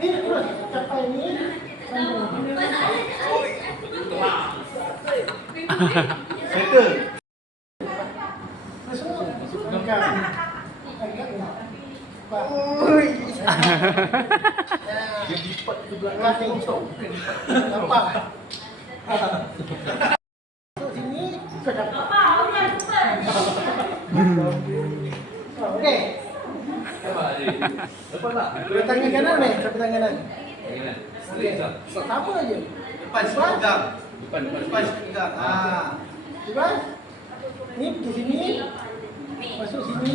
Ni terus capai ni. Settle. Terus bukan. Dia lipat ke belakang kosong. Nampak? Masuk sini, kau dapat. Okey. Lepas tak? Dua tangan kanan ni, satu tangan kanan. Jangan. Okey. Sama je. Depan sikit pegang. Depan. Depan sikit pegang. Lepas ni pergi sini. Masuk sini.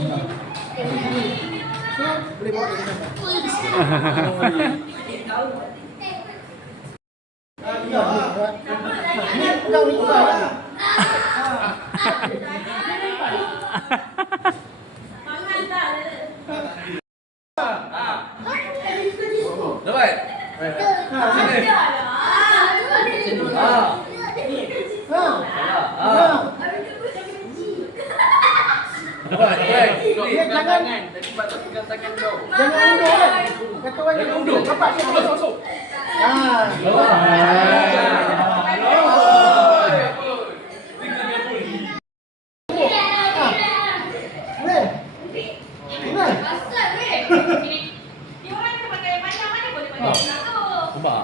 Pergi sini. So, boleh bawa ke sana. Ni pegang ni pegang. Dapat. Dapat. Jangan Tadi patut pegang tangan kau. jangan undur kan. Kata orang Jangan undur. Cepat. Masuk. Weh. Weh. Nampak?